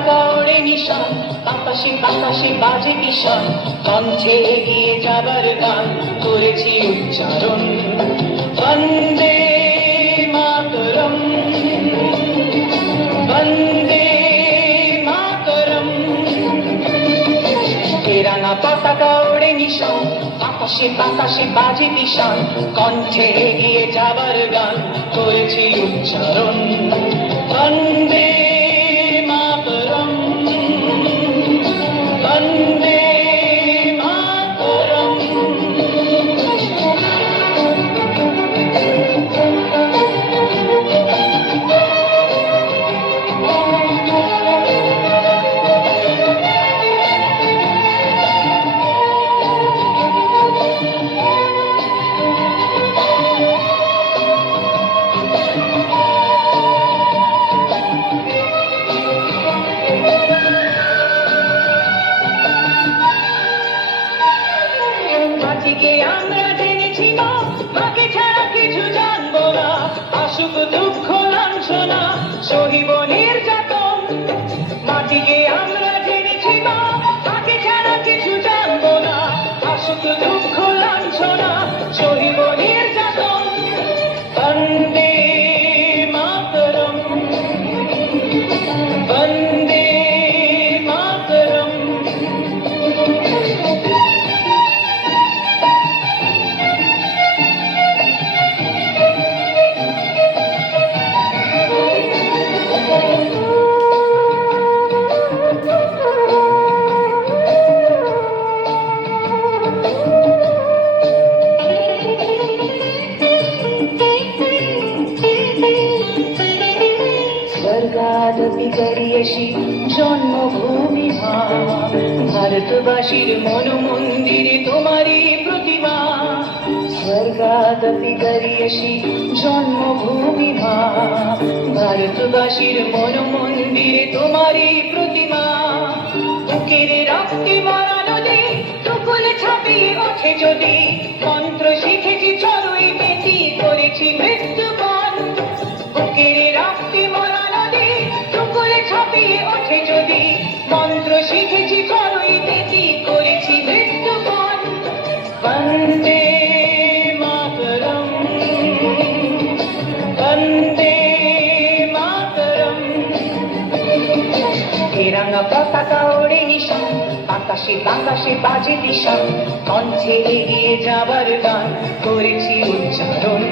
পতাকা ওড়ে নিশান, বাতাসে বাতাসে বাজে কিশান, কণ্ঠে এগিয়ে যাবার গান করেছি উচ্চারণ। বন্দে মাতরম, বন্দে মাতরম। তেরাঙ্গা পতাকা ওড়ে নিশান, বাতাসে বাতাসে বাজে কিশান, কণ্ঠে এগিয়ে যাবার গান করেছি উচ্চারণ। বন্দে মাতরম, বন্দে মাতরম। মাটিকে আমরা জেনেছি মা, মাকে ছাড়া কিছু জানবো না। আসুক দুঃখ লাঞ্ছনা, সহিব নির্যাতন। মাটিকে আমরা জেনেছি মা, মাকে ছাড়া কিছু জানবো না। আসুক দুঃখ লাঞ্ছনা, সহিব নির্যাতন। বন্দে মাতরম, বন্দে মাতরম। স্বর্গাদপি গরিয়সি জন্মভূমি মা, ভারতবাসীর মন মন্দিরে তোমারই প্রতিমা। স্বর্গাদপি গরিয়সি জন্মভূমি মা, ভারতবাসীর মন মন্দিরে তোমারই প্রতিমা। বুকের রক্তে মরা নদী টুকুল ছাপিয়ে ওঠে যদি, মন্ত্র শিখেছি চড়ুই বেটি করেছি মৃত্যুবরণ। বুকের রক্তে মরা নদী টুকুল ছাপিয়ে ওঠে যদি, মন্ত্র শিখেছি চড়ুই বেটি করেছি মৃত্যুবরণ। বন্দে মাতরম, বন্দে মাতরম। তেরাঙ্গা পতাকা ওড়ে নিশান, বাতাসে বাতাসে বাজে দিশান, কণ্ঠে এগিয়ে যাবার গান করেছি উচ্চারণ।